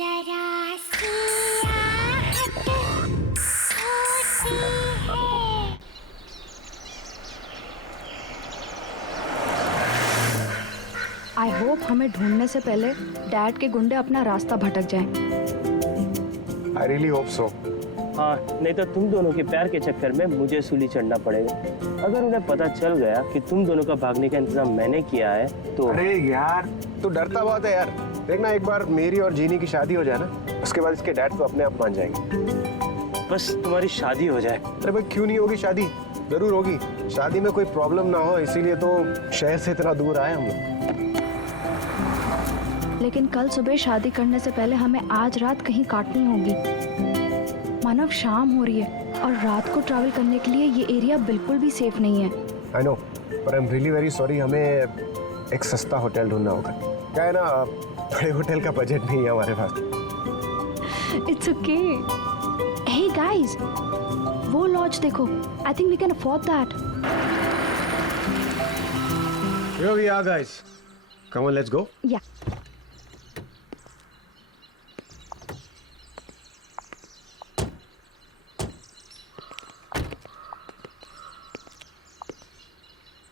जरा सी आहट होती है। आई होप हमें ढूंढने से पहले डैड के गुंडे अपना रास्ता भटक जाएं। I really hope so. हाँ, नहीं तो तुम दोनों के प्यार के चक्कर में मुझे सूली चढ़ना पड़ेगा। अगर उन्हें पता चल गया कि तुम दोनों का भागने का इंतजाम मैंने किया है तो। अरे यार, तू डरता बहुत है यार। देखना एक बार मेरी और जीनी की शादी हो जाए ना, उसके बाद इसके डैड तो अपने आप मान जाएंगे। बस तुम्हारी शादी हो जाए। अरे भाई क्यों नहीं होगी शादी? जरूर होगी। शादी में कोई प्रॉब्लम ना हो इसीलिए तो शहर से इतना दूर आए हम लोग। लेकिन कल सुबह शादी करने से पहले हमें आज रात कहीं काटनी होगी। मानव, शाम हो रही है और रात को ट्रैवल करने के लिए ये एरिया बिल्कुल भी सेफ नहीं है। आई नो, पर I am really very sorry. हमें एक सस्ता होटल ढूंढना होगा। क्या है ना, बड़े होटल का बजट नहीं है हमारे पास। It's okay. हे गाइस, वो लॉज देखो। I think we can afford that. Here we are, guys. Come on, let's go. या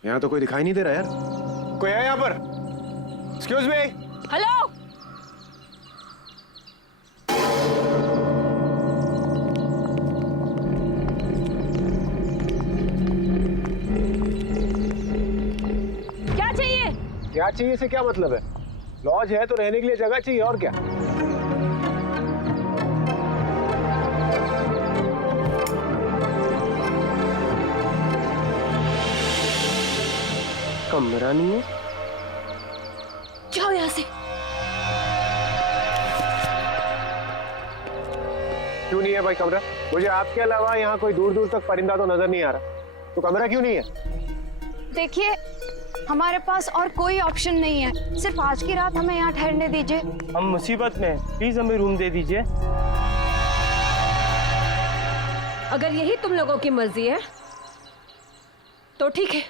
यहाँ तो कोई दिखाई नहीं दे रहा यार। कोई है यहाँ पर? Excuse me. हेलो। क्या चाहिए? क्या चाहिए से क्या मतलब है? लॉज है तो रहने के लिए जगह चाहिए और क्या? कमरा नहीं है? जाओ यहाँ से। क्यों नहीं है भाई कमरा? मुझे आपके अलावा यहाँ कोई दूर दूर तक परिंदा तो नजर नहीं आ रहा। तो कमरा क्यों नहीं है? देखिए, हमारे पास और कोई ऑप्शन नहीं है। सिर्फ आज की रात हमें यहाँ ठहरने दीजिए। हम मुसीबत में हैं, प्लीज हमें रूम दे दीजिए। अगर यही तुम लोगों की मर्जी है तो ठीक है,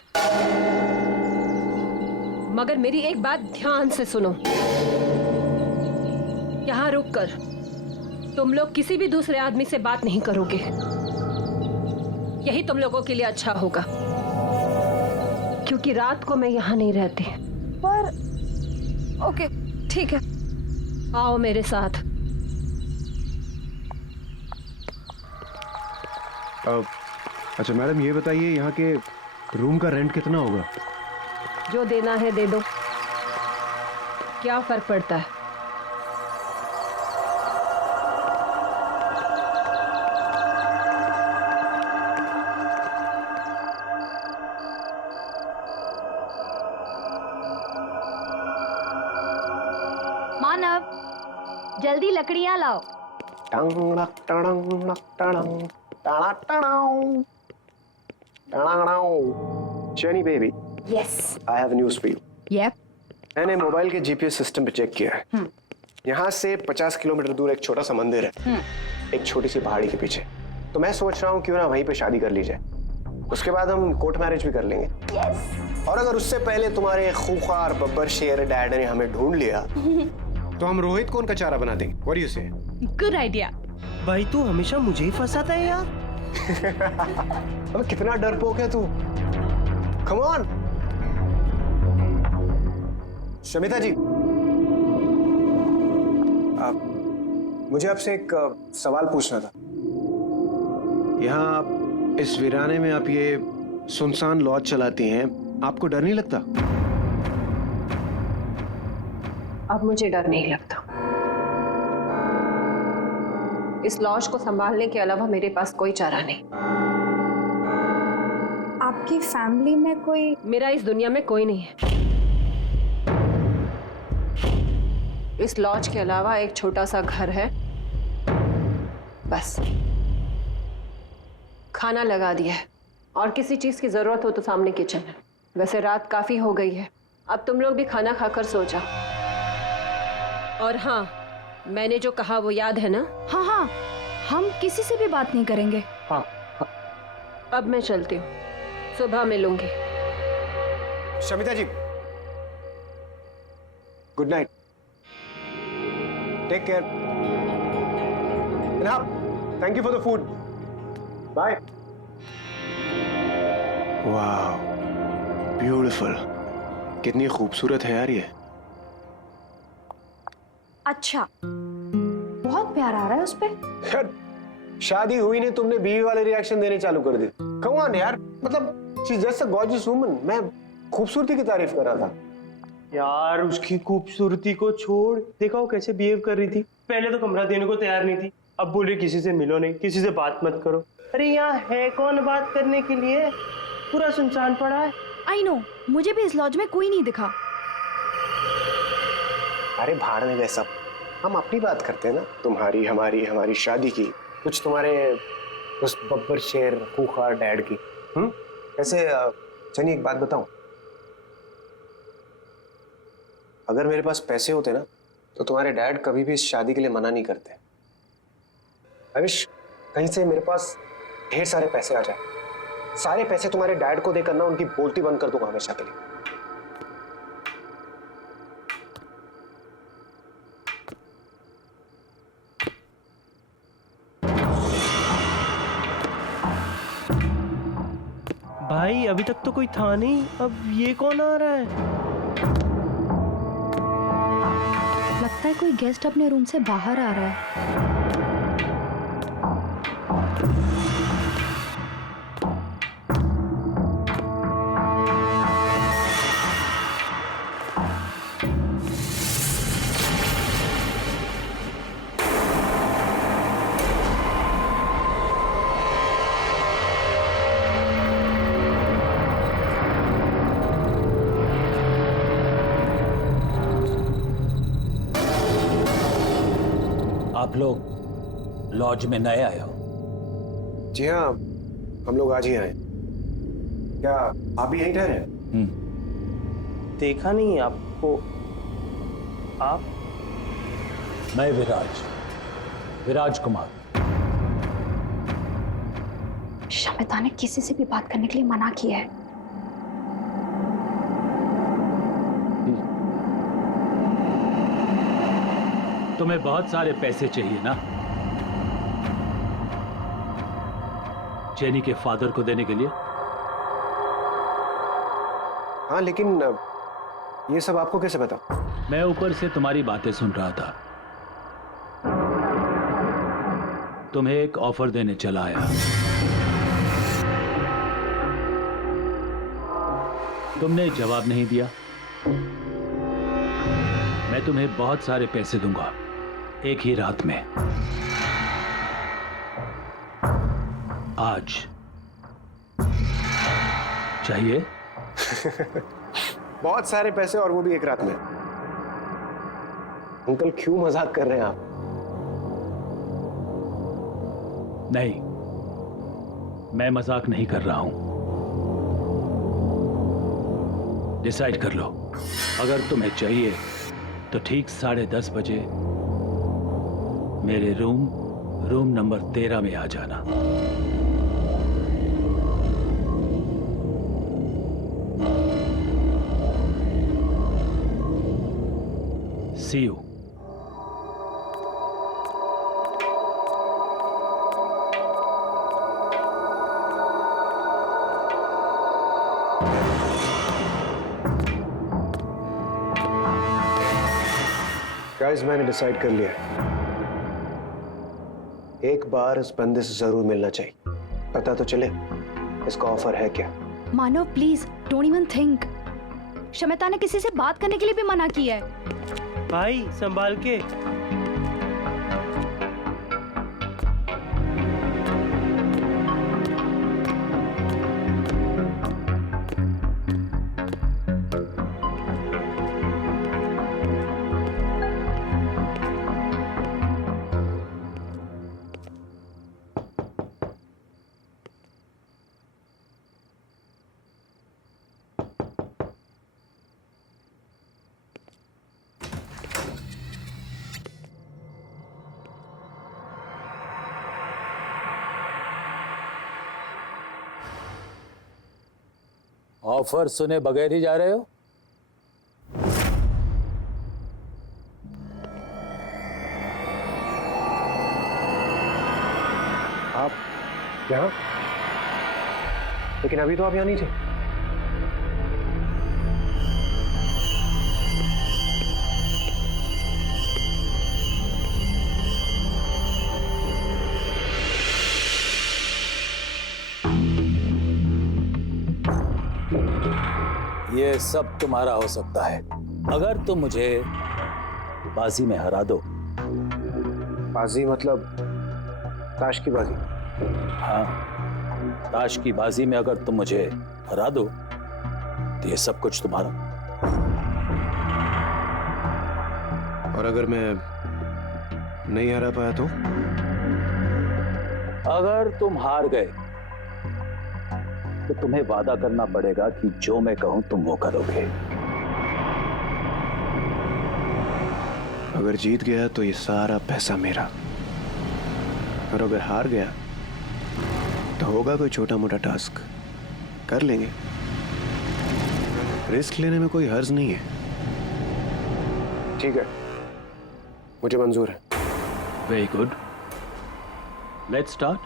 मगर मेरी एक बात ध्यान से सुनो। यहाँ रुककर तुम लोग किसी भी दूसरे आदमी से बात नहीं करोगे। यही तुम लोगों के लिए अच्छा होगा, क्योंकि रात को मैं यहाँ नहीं रहती। पर ओके, ठीक है। आओ मेरे साथ। अच्छा मैडम, ये बताइए यहाँ के रूम का रेंट कितना होगा? जो देना है दे दो, क्या फर्क पड़ता है। मानव, जल्दी लकड़ियाँ लाओ। Jenny baby, yes. I have news for you. Yup. मैंने मोबाइल के जीपीएस सिस्टम पे चेक किया है। यहाँ से 50 किलोमीटर दूर एक छोटा सा मंदिर है, एक छोटी सी पहाड़ी के पीछे। तो मैं सोच रहा हूँ क्यों ना वहीं पे शादी कर ली जाए। उसके बाद हम कोर्ट मैरिज भी कर लेंगे। यस। और अगर उससे पहले तुम्हारे खूंखार बब्बर शेर डैड ने हमें ढूंढ लिया तो हम रोहित को उनका चारा बना देंगे। What do you say? Good idea. भाई तू हमेशा मुझे ही फंसाता है यार। अबे कितना डरपोक है तू। Come on. शमिता जी, मुझे आपसे एक सवाल पूछना था। यहाँ इस वीराने में आप ये सुनसान लॉज चलाती हैं, आपको डर नहीं लगता? अब मुझे डर नहीं लगता। इस लॉज को संभालने के अलावा मेरे पास कोई चारा नहीं। आपकी फैमिली में कोई? मेरा इस दुनिया में कोई नहीं है। इस लॉज के अलावा एक छोटा सा घर है, बस। खाना लगा दिया है और किसी चीज की जरूरत हो तो सामने किचन है। वैसे रात काफी हो गई है, अब तुम लोग भी खाना खाकर सो जाओ। और हाँ, मैंने जो कहा वो याद है ना? हाँ हाँ, हम किसी से भी बात नहीं करेंगे। हाँ। अब मैं चलती हूँ, सुबह मिलूंगी। Shamita ji, good night. Take care. Thank you for the food. Bye. वाह, ब्यूटीफुल। कितनी खूबसूरत है यार ये। अच्छा, बहुत प्यार आ रहा है उस पे। यार शादी हुई नहीं, तुमने बीवी वाले रिएक्शन देने चालू कर दी। कम ऑन यार, मतलब she is just a gorgeous woman. मैं खूबसूरती की तारीफ कर रहा था। यार उसकी खूबसूरती को छोड़, देखा वो कैसे बिहेव कर रही थी। पहले तो कमरा देने को तैयार नहीं थी, अब बोले किसी से मिलो नहीं, किसी से बात मत करो। अरे यहाँ है कौन बात करने के लिए? पूरा सुनसान पड़ा है। आई नो, मुझे भी इस लॉज में कोई नहीं दिखा। अरे भाड़ में वैसा, हम अपनी बात करते हैं ना, तुम्हारी हमारी हमारी शादी की, कुछ तुम्हारे उस बब्बर शेर खूंखार डैड की। ऐसे चलिए एक बात बताऊं, अगर मेरे पास पैसे होते ना तो तुम्हारे डैड कभी भी इस शादी के लिए मना नहीं करते। आई विश कहीं से मेरे पास ढेर सारे पैसे आ जाए, सारे पैसे तुम्हारे डैड को देकर ना उनकी बोलती बंद कर दूंगा हमेशा के लिए। भाई अभी तक तो कोई था नहीं, अब ये कौन आ रहा है? लगता है कोई गेस्ट अपने रूम से बाहर आ रहा है। आप लोग लॉज में नए आए हो? जी हाँ, हम लोग आज ही आए। क्या आप भी यहीं ठहरे? देखा नहीं आपको। आप? मैं विराज कुमार। शमिता ने किसी से भी बात करने के लिए मना किया है। तुम्हें बहुत सारे पैसे चाहिए ना, जेनी के फादर को देने के लिए? हाँ, लेकिन ये सब आपको कैसे पता? मैं ऊपर से तुम्हारी बातें सुन रहा था। तुम्हें एक ऑफर देने चला आया। तुमने जवाब नहीं दिया। मैं तुम्हें बहुत सारे पैसे दूंगा एक ही रात में। आज चाहिए? बहुत सारे पैसे, और वो भी एक रात में। अंकल क्यों मजाक कर रहे हैं आप? नहीं, मैं मजाक नहीं कर रहा हूं। डिसाइड कर लो। अगर तुम्हें चाहिए तो ठीक 10:30 बजे मेरे रूम नंबर 13 में आ जाना। See you. गाइस, मैंने डिसाइड कर लिया, एक बार इस बंदे से जरूर मिलना चाहिए, पता तो चले इसका ऑफर है क्या। Manav please don't even think. Shamita ने किसी से बात करने के लिए भी मना किया है। भाई संभाल के। ऑफर सुने बगैर ही जा रहे हो? आप यहाँ? लेकिन अभी तो आप यहाँ नहीं थे। ये सब तुम्हारा हो सकता है अगर तुम मुझे बाजी में हरा दो। बाजी मतलब ताश की बाजी? हाँ, ताश की बाजी में अगर तुम मुझे हरा दो तो ये सब कुछ तुम्हारा। और अगर मैं नहीं हरा पाया तो? अगर तुम हार गए तो तुम्हें वादा करना पड़ेगा कि जो मैं कहूं तुम वो करोगे। अगर जीत गया तो ये सारा पैसा मेरा, और अगर हार गया तो होगा कोई छोटा मोटा टास्क, कर लेंगे। रिस्क लेने में कोई हर्ज नहीं है। ठीक है, मुझे मंजूर है। Very good, let's start.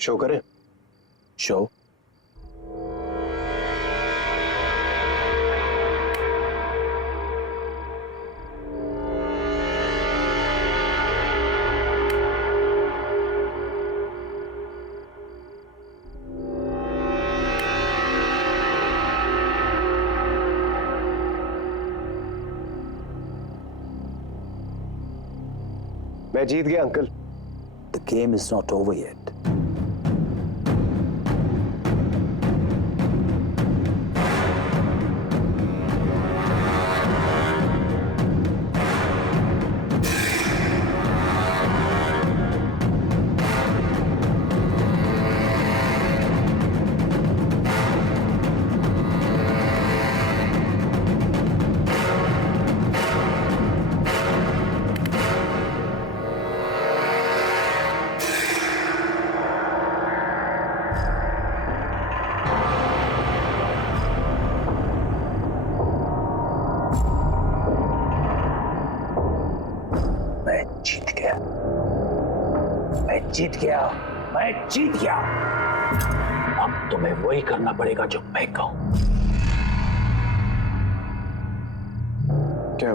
Show करें? शो? मैं जीत गया uncle. The game is not over yet. जीत गया, मैं जीत गया। अब तुम्हें वही करना पड़ेगा जो मैं कहूं। क्या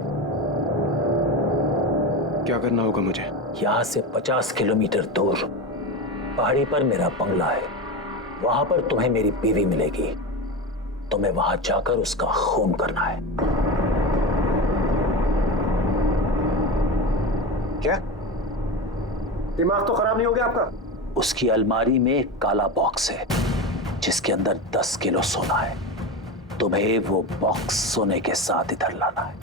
क्या करना होगा मुझे? यहां से 50 किलोमीटर दूर पहाड़ी पर मेरा बंगला है। वहां पर तुम्हें मेरी बीवी मिलेगी। तुम्हें वहां जाकर उसका खून करना है। क्या? दिमाग तो खराब नहीं हो गया आपका? उसकी अलमारी में एक काला बॉक्स है जिसके अंदर 10 किलो सोना है। तुम्हें वो बॉक्स सोने के साथ इधर लाना है।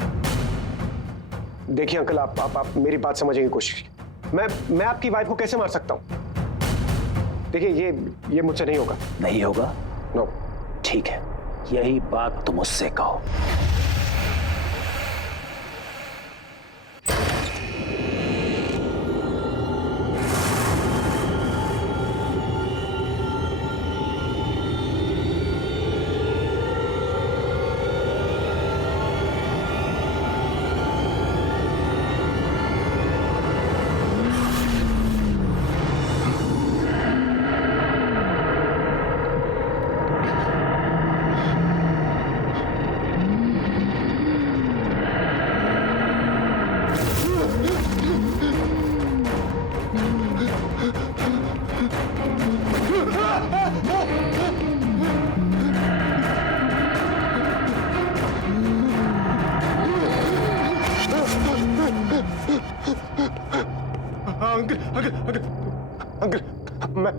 देखिए अंकल, आप मेरी बात समझने की कोशिश कीजिए। मैं आपकी वाइफ को कैसे मार सकता हूँ? देखिए ये मुझसे नहीं होगा। नहीं होगा? नो। ठीक है, यही बात तुम उससे कहो। अंकल,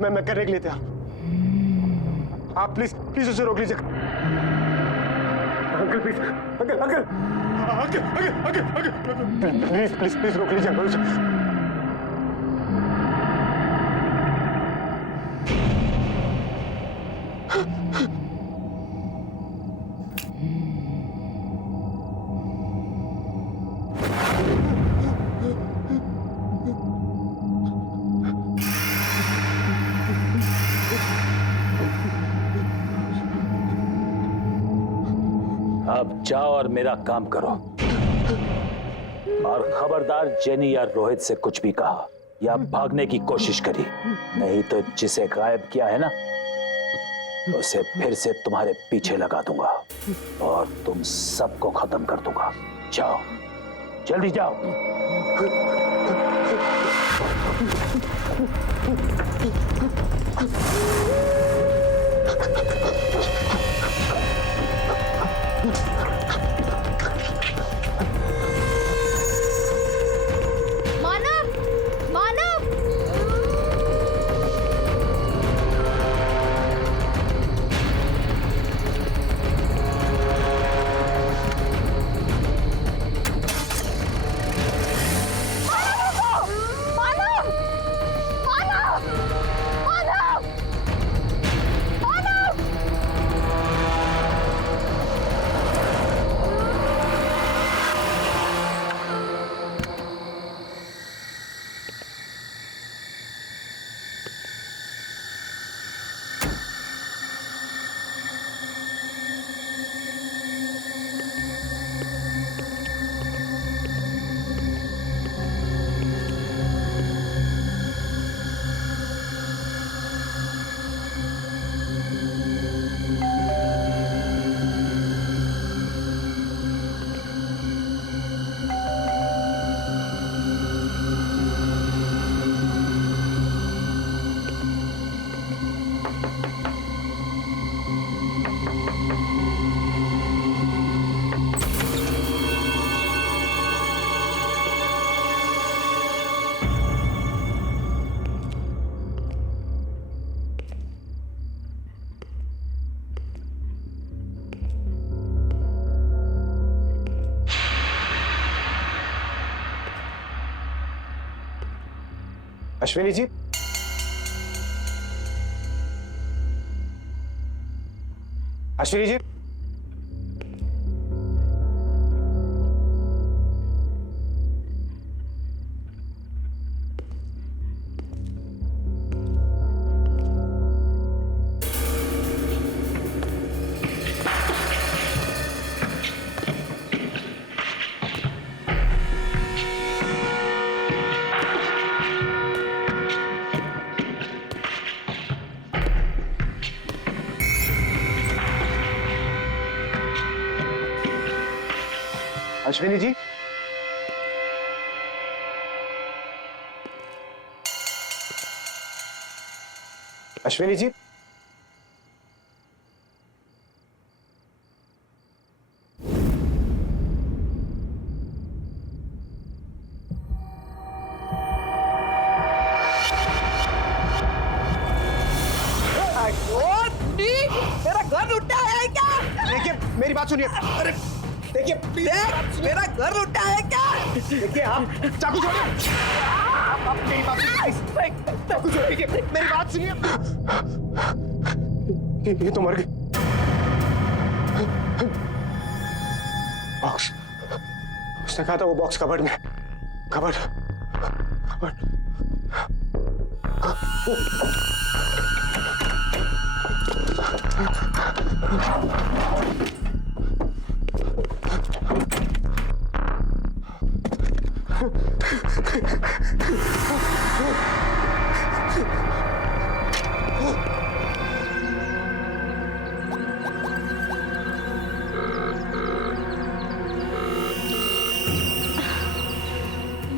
मैं करने के लिए तैयार। आप प्लीज उसे रोक लीजिए। अंकल प्लीज, अंकल प्लीज रोक लीजिए अंकल उसे। अब जाओ और मेरा काम करो। और खबरदार जेनी या रोहित से कुछ भी कहा या भागने की कोशिश करी, नहीं तो जिसे गायब किया है ना, उसे फिर से तुम्हारे पीछे लगा दूंगा और तुम सबको खत्म कर दूंगा। जाओ, जल्दी जाओ। मानव, मानव! अश्विनी जी, अश्विनी जी, अश्विनी जी, अश्विनी जी, मेरा घर लुटा है क्या? देखिए मेरी बात सुनिए। अरे देखिए मेरा घर लुटा है क्या? देखिए, आप चाकू छोड़िए। मेरी बात सुनिए, मेरी बात सुनिए। ये तो मर गई। बॉक्स, उसने कहा था वो बॉक्स कबर्ड में। Cupboard, cupboard.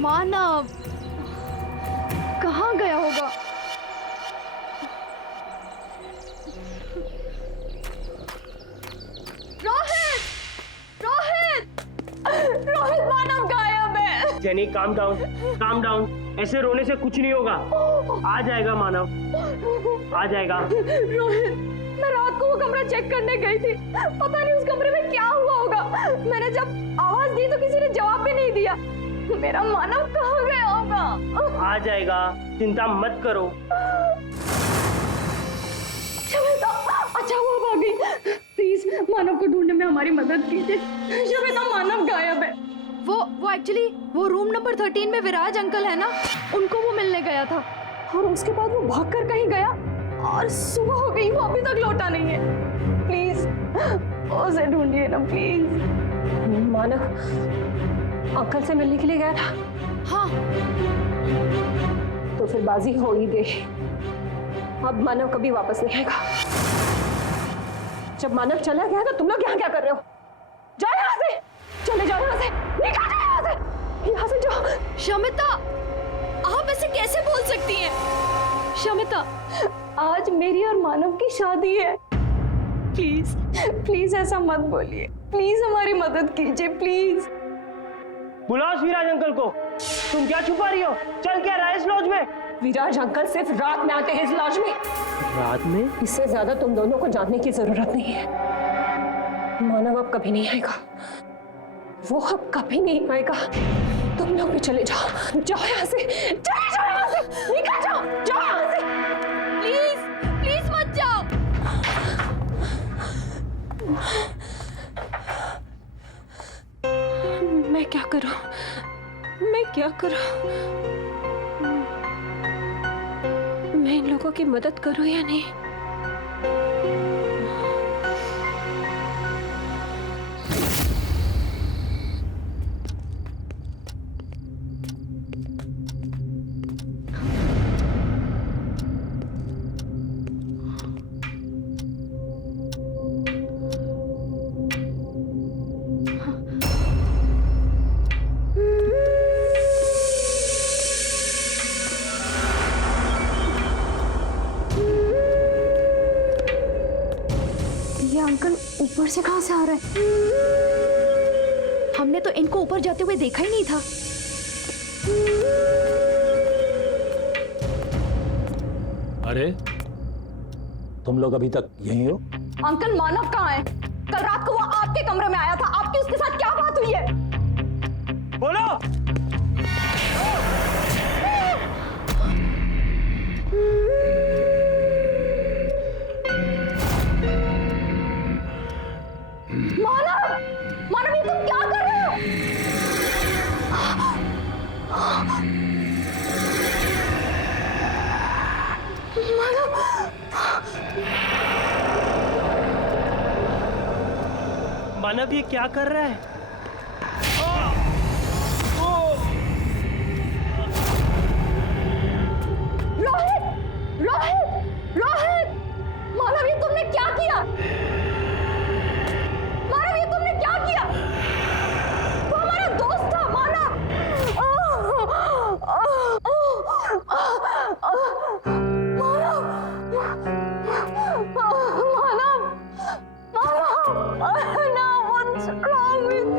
मानव कहाँ गया होगा? रोहित! रोहित! रोहित, मानव गायब है। Jenny calm down, calm down. ऐसे रोने से कुछ नहीं होगा। आ जाएगा मानव, आ जाएगा। रोहित, मैं रात को वो कमरा चेक करने गई थी। पता नहीं उस कमरे में क्या हुआ होगा। मैंने जब आवाज दी तो किसी ने जवाब भी नहीं दिया। मेरा मानव कहाँ गया होगा? आ जाएगा, चिंता मत करो। शमिता, अच्छा वो भाग गई। प्लीज मानव को ढूंढने में हमारी मदद कीजिए। शमिता, मानव गायब है। वो एक्चुअली वो रूम नंबर 13 में विराज अंकल है ना, उनको वो मिलने गया था और उसके बाद वो भागकर कहीं गया और सुबह हो गई, वो अभी तक लौटा नहीं है। प्लीज उसे ढूंढिए ना प्लीज। मानव अंकल से मिलने के लिए गया था? हाँ। तो फिर बाजी हो ही गई। अब मानव कभी वापस नहीं आएगा। जब मानव चला गया तो तुम लोग यहाँ क्या कर रहे हो? जाओ यहाँ से, चले जाओ यहाँ से, निकल जाओ यहाँ से, यहाँ से जाओ। शमिता, आप ऐसे कैसे बोल सकती हैं? शमिता, आज मेरी और मानव की शादी है। प्लीज प्लीज ऐसा मत बोलिए। प्लीज हमारी मदद कीजिए प्लीज। बुलाओ विराज अंकल को। तुम क्या छुपा रही हो? चल क्या रहा है इस लॉज में? विराज अंकल सिर्फ रात में आते हैं इस लॉज में। रात में? इससे ज्यादा तुम दोनों को जानने की जरूरत नहीं है। मानव अब कभी नहीं आएगा, वो अब कभी नहीं आएगा। तुम लोग भी चले जाओ, जाओ यहाँ से, चले जाओ यहाँ से, निकल जाओ, जाओ यहाँ से। प्लीज प्लीज मत जाओ। मैं क्या करूं? मैं क्या करूं? मैं इन लोगों की मदद करूं या नहीं? अंकल ऊपर से कहां से आ रहे हैं? हमने तो इनको ऊपर जाते हुए देखा ही नहीं था। अरे तुम लोग अभी तक यहीं हो? अंकल मानव कहाँ है? कल रात को वो आपके कमरे में आया था। आपकी उसके साथ क्या बात हुई है? बोलो। मानव, मानव ये तुम क्या कर रहे हो? मानव, मानव ये क्या कर रहा है? रोहित, रोहित, रोहित, मानव ये तुमने क्या किया? मानव ये तुमने क्या किया? वो हमारा दोस्त था मानव। मानव, मानव, मानव, no, what's wrong with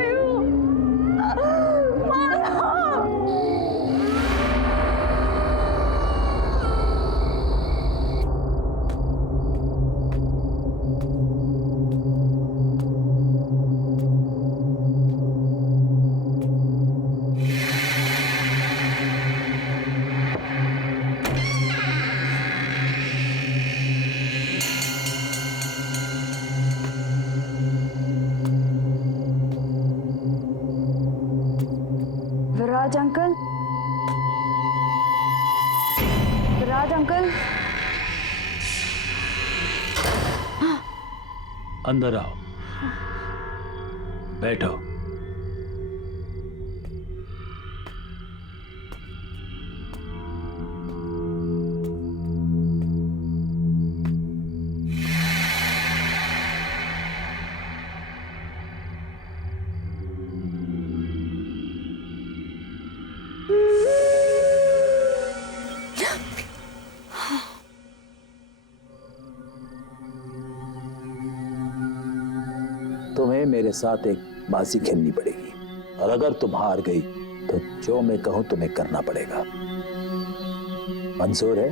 uncle, Viraj uncle, अंदर आओ, बैठो। तुम्हें मेरे साथ एक बाजी खेलनी पड़ेगी, और अगर तुम हार गई तो जो मैं कहूं तुम्हें करना पड़ेगा। मंजूर है?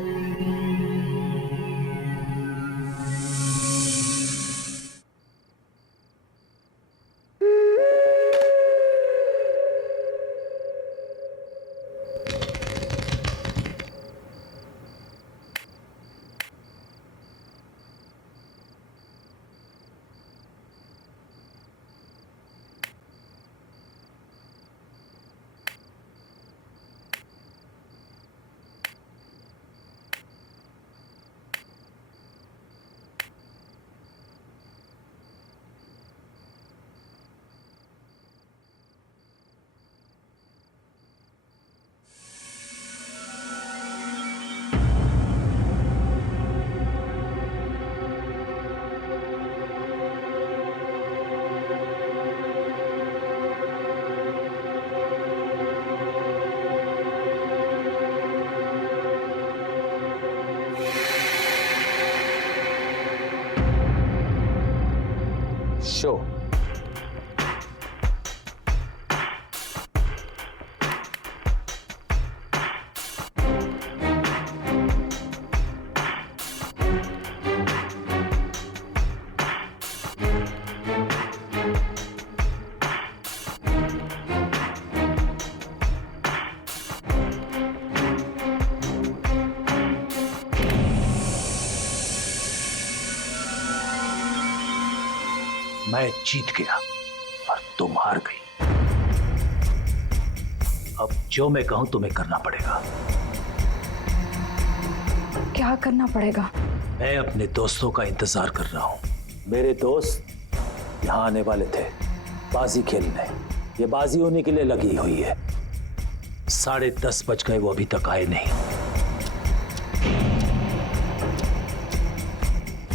शो। मैं जीत गया और तुम हार गई। अब जो मैं कहूं तुम्हें करना पड़ेगा। क्या करना पड़ेगा? मैं अपने दोस्तों का इंतजार कर रहा हूं। मेरे दोस्त यहां आने वाले थे बाजी खेलने। ये बाजी होने के लिए लगी हुई है। 10:30 बज गए, वो अभी तक आए नहीं।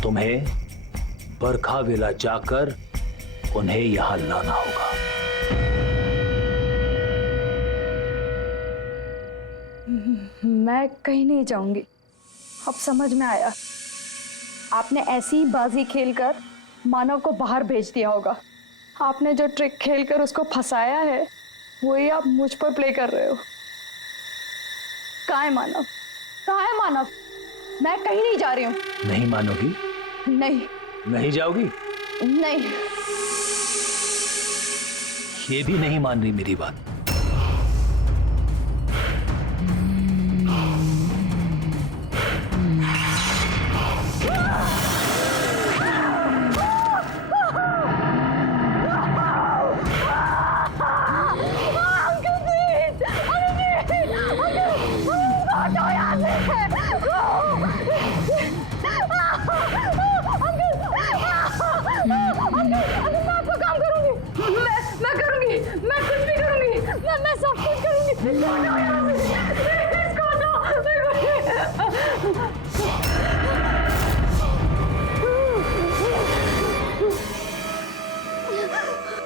तुम्हें बरखा विला जाकर उन्हें यहां लाना होगा। मैं कहीं नहीं जाऊंगी। अब समझ में आया, आपने ऐसी ही बाजी खेलकर मानव को बाहर भेज दिया होगा। आपने जो ट्रिक खेलकर उसको फंसाया है, वही आप मुझ पर प्ले कर रहे हो। कहाँ है मानव? कहाँ है मानव? मैं कहीं नहीं जा रही हूँ। नहीं मानोगी? नहीं। नहीं जाओगी? नहीं। ये भी नहीं मान रही मेरी बात। मैं करूंगी, मैं कुछ भी करूंगी, मैं सब कुछ करूंगी।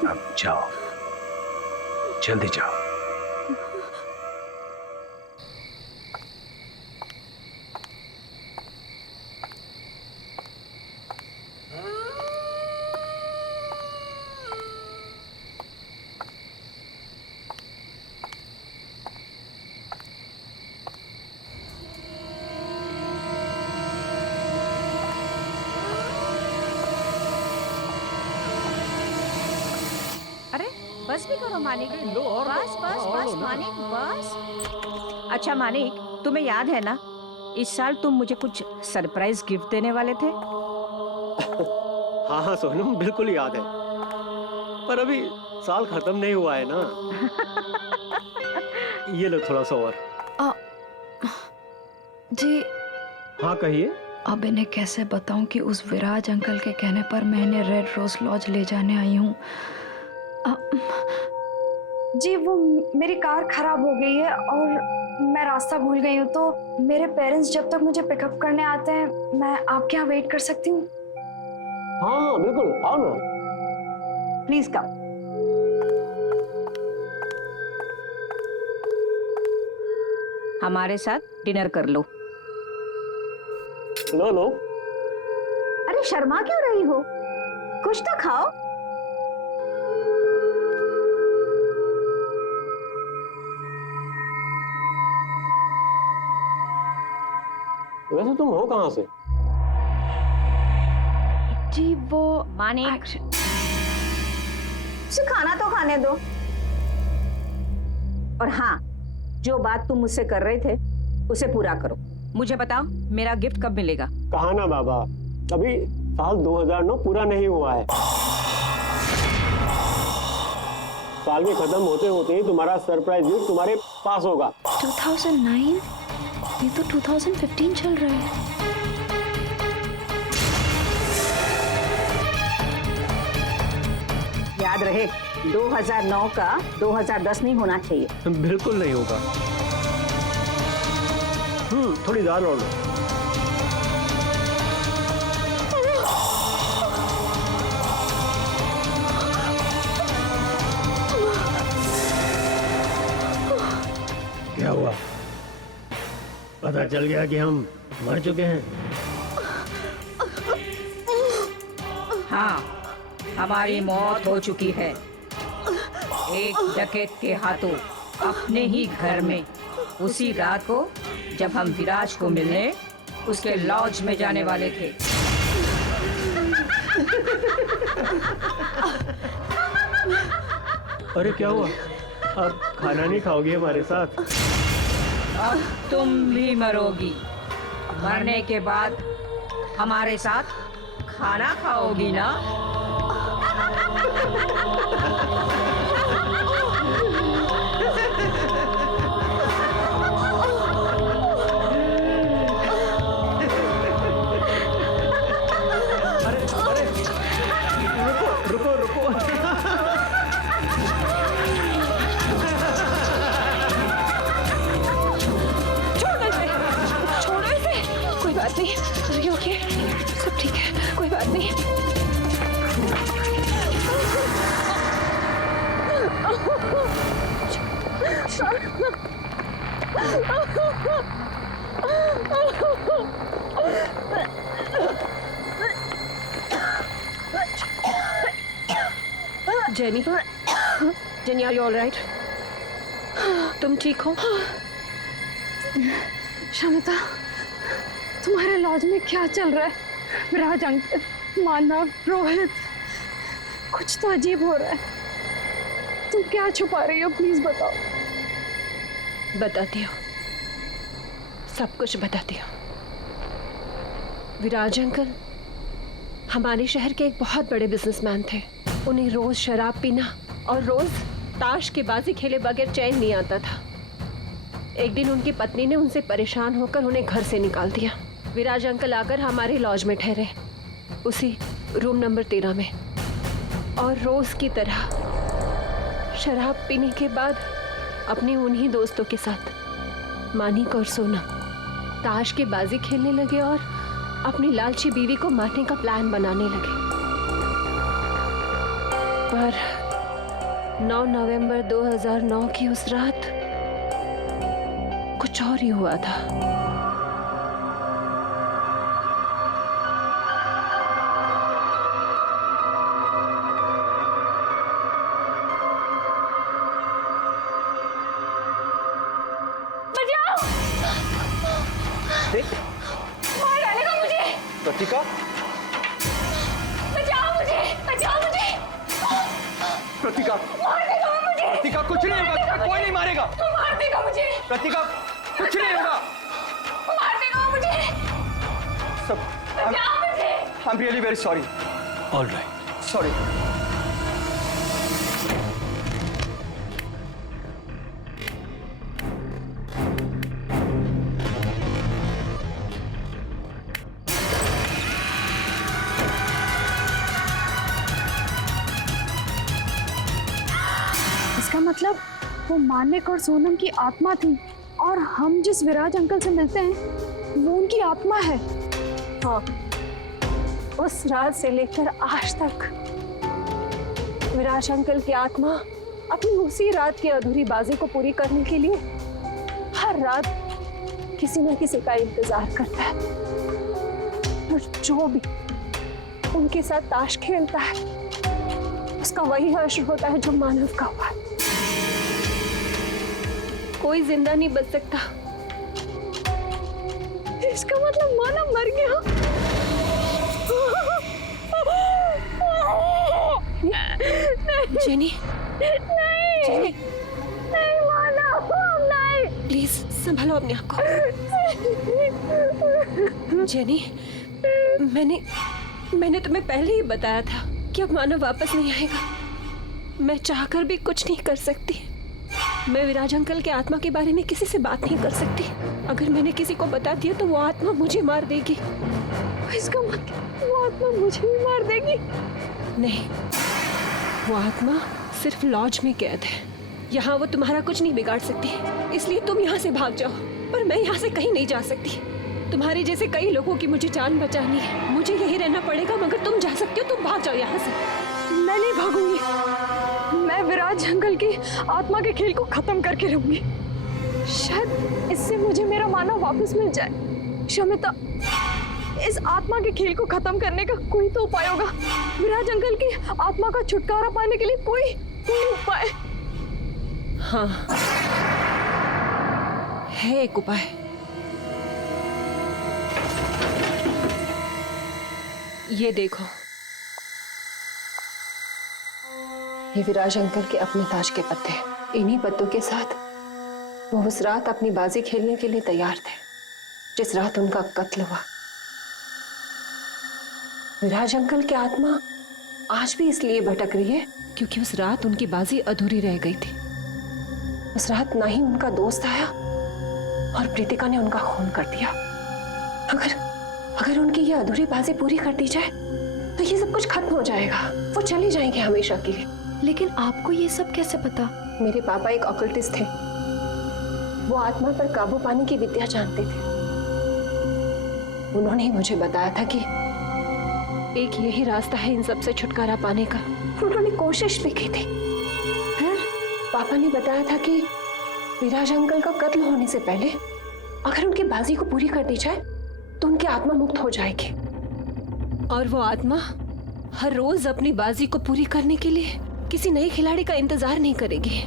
अब जाओ, जल्दी जाओ। बस भी करो मानिक। बस बस बस मानिक बस। अच्छा मानिक, तुम्हें याद है ना, इस साल तुम मुझे कुछ सरप्राइज गिफ्ट देने वाले थे। हाँ हाँ सोनम, बिल्कुल याद है, पर अभी साल खत्म नहीं हुआ है ना। ये लो थोड़ा सा और। जी हाँ कहिए। अब इन्हें कैसे बताऊं कि उस विराज अंकल के कहने पर मैं इन्हें रेड रोज लॉज ले जाने आई हूँ। जी वो मेरी कार खराब हो गई है और मैं रास्ता भूल गई हूँ, तो मेरे पेरेंट्स जब तक मुझे पिकअप करने आते हैं मैं आपके यहाँ वेट कर सकती हूँ? हाँ बिल्कुल, आओ ना। Please come. हमारे साथ डिनर कर लो। लो लो। अरे शर्मा क्यों रही हो, कुछ तो खाओ। वैसे तुम हो कहाँ से? जी वो मानिक, उसे खाना तो खाने दो। और हाँ, जो बात तुम मुझसे कर रहे थे उसे पूरा करो। मुझे बताओ मेरा गिफ्ट कब मिलेगा? कहा ना बाबा, अभी साल 2009 पूरा नहीं हुआ है। साल के खत्म होते होते ही तुम्हारा सरप्राइज गिफ्ट तुम्हारे पास होगा। 2009? ये तो 2015 चल रहा है। याद रहे 2009 का 2010 नहीं होना चाहिए। बिल्कुल नहीं होगा। थोड़ी दाल और लो। क्या हुआ? पता चल गया कि हम मर चुके हैं? हाँ, हमारी मौत हो चुकी है एक डकैत के हाथों, अपने ही घर में, उसी रात को जब हम विराज को मिलने उसके लॉज में जाने वाले थे। अरे क्या हुआ? अब खाना नहीं खाओगी हमारे साथ? अब तुम भी मरोगी। मरने के बाद हमारे साथ खाना खाओगी ना? रुको रुको। छोड़ो इसे, कोई बात नहीं। Are you okay? सब ठीक है, कोई बात नहीं। Jenny, Jenny, are you all right? तुम ठीक हो? शमिता, तुम्हारे लॉज में क्या चल रहा है? विराज अंकल, मानव, रोहित, कुछ तो अजीब हो रहा है। तुम क्या छुपा रही हो? प्लीज बताओ। बताती हो, सब कुछ बताती हो। विराज अंकल हमारे शहर के एक बहुत बड़े बिजनेसमैन थे। उन्हें रोज शराब पीना और रोज ताश की बाजी खेले बगैर चैन नहीं आता था। एक दिन उनकी पत्नी ने उनसे परेशान होकर उन्हें घर से निकाल दिया। विराज अंकल आकर हमारे लॉज में ठहरे, उसी रूम नंबर 13 में, और रोज की तरह शराब पीने के बाद अपने उन्हीं दोस्तों के साथ मानिक और सोनम ताश की बाजी खेलने लगे और अपनी लालची बीवी को मारने का प्लान बनाने लगे। पर 9 नवंबर 2009 की उस रात कुछ और ही हुआ था। मार डालेगा मुझे। प्रतीका, बचाओ मुझे, बचाओ मुझे। प्रतीका, मार देगा वो मुझे। प्रतीका कुछ नहीं होगा, कोई नहीं मारेगा। मार देगा मुझे। प्रतीका कुछ नहीं होगा। मार देगा वो मुझे। सब बचाओ मुझे। I am really very sorry. All right. Sorry. मतलब वो मानिक और सोनम की आत्मा थी और हम जिस विराज अंकल से मिलते हैं वो उनकी आत्मा है। हाँ, उस रात से लेकर आज तक विराज अंकल की आत्मा अपनी उसी रात की अधूरी बाजी को पूरी करने के लिए हर रात किसी न किसी का इंतजार करता है, और जो भी उनके साथ ताश खेलता है उसका वही हश्र होता है जो मानव का हुआ है। कोई जिंदा नहीं बच सकता। इसका मतलब मानव मर गया। जेनी, जेनी, नहीं मानव, नहीं। प्लीज संभालो अपने आप को। जेनी, मैंने तुम्हें पहले ही बताया था कि अब मानव वापस नहीं आएगा। मैं चाहकर भी कुछ नहीं कर सकती। मैं विराज अंकल के आत्मा के बारे में किसी से बात नहीं कर सकती। अगर मैंने किसी को बता दिया तो वो आत्मा मुझे मार देगी। इसका मतलब वो आत्मा मुझे भी मार देगी? नहीं, वो आत्मा सिर्फ लॉज में कैद है। यहाँ वो तुम्हारा कुछ नहीं बिगाड़ सकती, इसलिए तुम यहाँ से भाग जाओ। पर मैं यहाँ से कहीं नहीं जा सकती। तुम्हारे जैसे कई लोगों की मुझे जान बचानी है। मुझे यही रहना पड़ेगा, मगर तुम जा सकते हो तो भाग जाओ यहाँ से। मैं नहीं भागूंगी। मैं विराज अंकल की आत्मा के खेल को खत्म करके रहूंगी। शायद इससे मुझे मेरा मानव वापस मिल जाए। शमिता, इस आत्मा के खेल को खत्म करने का कोई तो उपाय होगा। विराज अंकल की आत्मा का छुटकारा पाने के लिए कोई उपाय? हाँ, है एक उपाय। ये देखो, ये विराज अंकल के अपने ताज के पत्ते हैं। इन्हीं पत्तों के साथ वो उस रात अपनी बाजी खेलने के लिए तैयार थे जिस रात उनका कत्ल हुआ। विराज अंकल की आत्मा आज भी इसलिए भटक रही है क्योंकि उस रात उनकी बाजी अधूरी रह गई थी। उस रात ना ही उनका दोस्त आया और प्रीतिका ने उनका खून कर दिया। अगर उनकी ये अधूरी बाजी पूरी कर दी जाए तो ये सब कुछ खत्म हो जाएगा। वो चले जाएंगे हमेशा के लिए। लेकिन आपको ये सब कैसे पता? मेरे पापा एक ऑकल्टिस्ट थे। वो आत्मा पर काबू पाने की विद्या जानते थे। उन्होंने ही मुझे बताया था कि एक यही रास्ता है इन सब से छुटकारा पाने का। उन्होंने कोशिश भी की थी। फिर पापा ने बताया था कि विराज अंकल का कत्ल होने से पहले अगर उनकी बाजी को पूरी कर दी जाए तो उनकी आत्मा मुक्त हो जाएगी, और वो आत्मा हर रोज अपनी बाजी को पूरी करने के लिए किसी नए खिलाड़ी का इंतजार नहीं करेगी।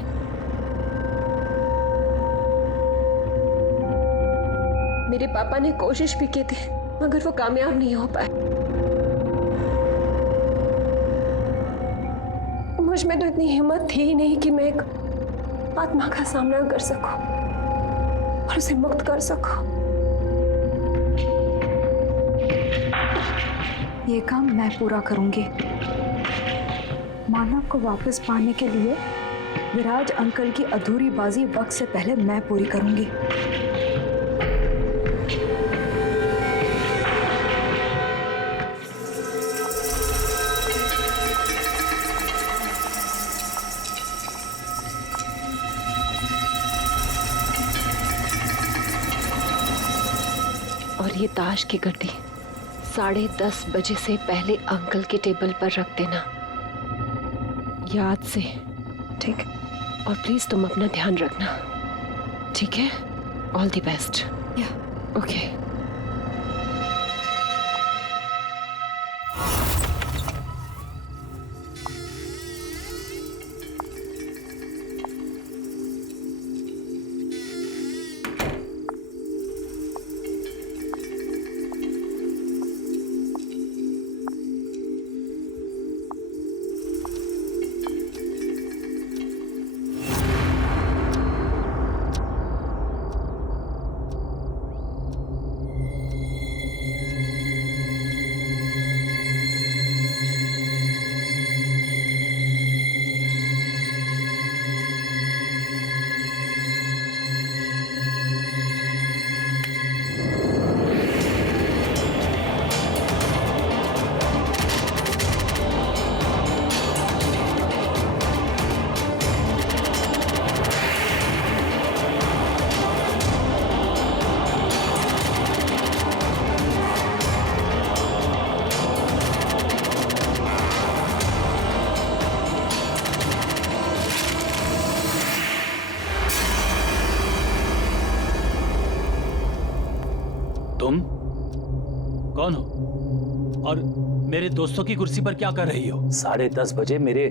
मेरे पापा ने कोशिश भी की थी मगर वो कामयाब नहीं हो पाए। मुझ में तो इतनी हिम्मत थी ही नहीं कि मैं एक आत्मा का सामना कर सकूं और उसे मुक्त कर सकूं। ये काम मैं पूरा करूंगी। मानव को वापस पाने के लिए विराज अंकल की अधूरी बाजी वक्त से पहले मैं पूरी करूंगी। और ये ताश की गड्डी 10:30 बजे से पहले अंकल के टेबल पर रख देना, याद से। ठीक। और प्लीज तुम अपना ध्यान रखना, ठीक है? All the best. ओके। तुम कौन हो और मेरे दोस्तों की कुर्सी पर क्या कर रही हो? 10:30 बजे मेरे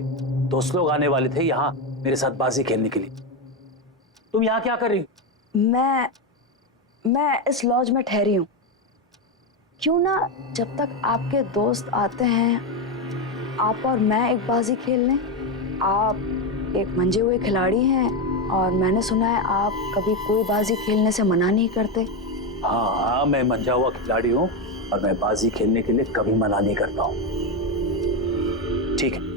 दोस्त लोग आने वाले थे यहाँ मेरे साथ बाजी खेलने के लिए। तुम यहाँ क्या कर रही हो? मैं इस लॉज में ठहरी हूँ। क्यों ना जब तक आपके दोस्त आते हैं आप और मैं एक बाजी खेल लें। आप एक मंजे हुए खिलाड़ी हैं और मैंने सुना है आप कभी कोई बाजी खेलने से मना नहीं करते। हाँ, मैं मंजा हुआ खिलाड़ी हूँ और मैं बाजी खेलने के लिए कभी मना नहीं करता हूँ। ठीक है।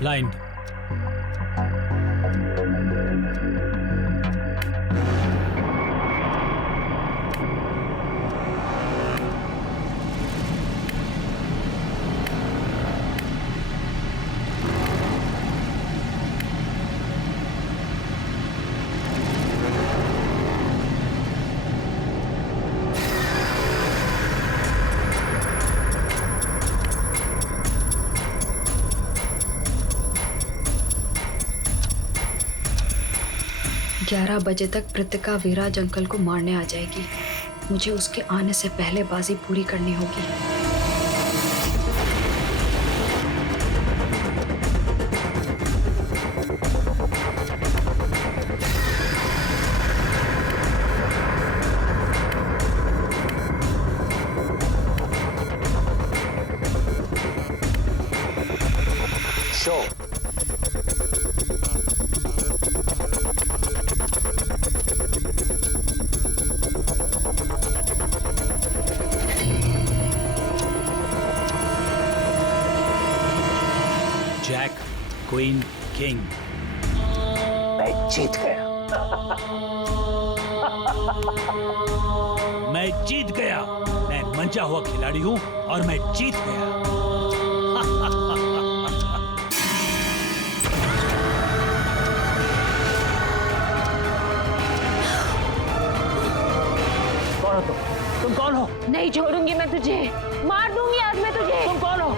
ब्लाइंड। ग्यारह बजे तक कृतिका विराज अंकल को मारने आ जाएगी। मुझे उसके आने से पहले बाजी पूरी करनी होगी। शो। Jack, queen, king. मैं जीत गया। मैं जीत गया। मैं मंजा हुआ खिलाड़ी हूं और मैं जीत गया। कौन हो तुम कौन हो? नहीं छोड़ूंगी मैं तुझे, मार दूंगी आज मैं तुझे। तुम कौन हो?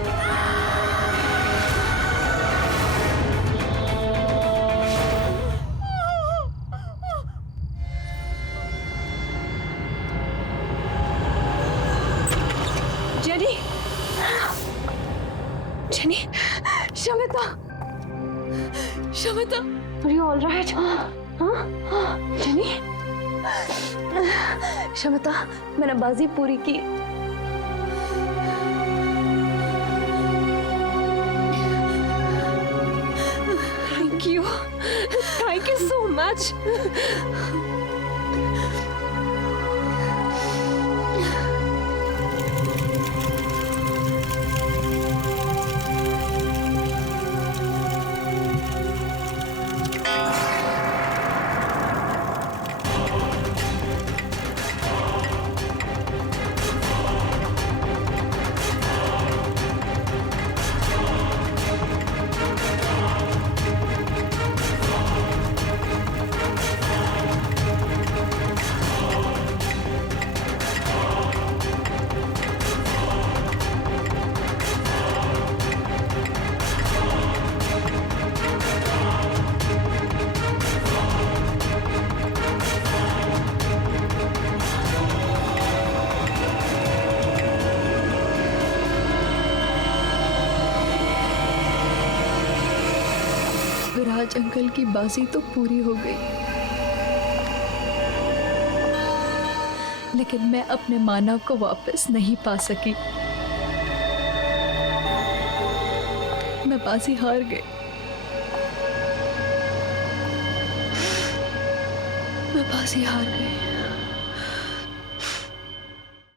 Jenny, jenny, Shamita, Shamita, are you all right? हाँ, जेनी, शमिता, मैंने बाजी पूरी की। Thank you so much. Viraj uncle की बाजी तो पूरी हो गई, लेकिन मैं अपने मानव को वापस नहीं पा सकी। मैं बाजी हार गई। मैं बाजी हार गई।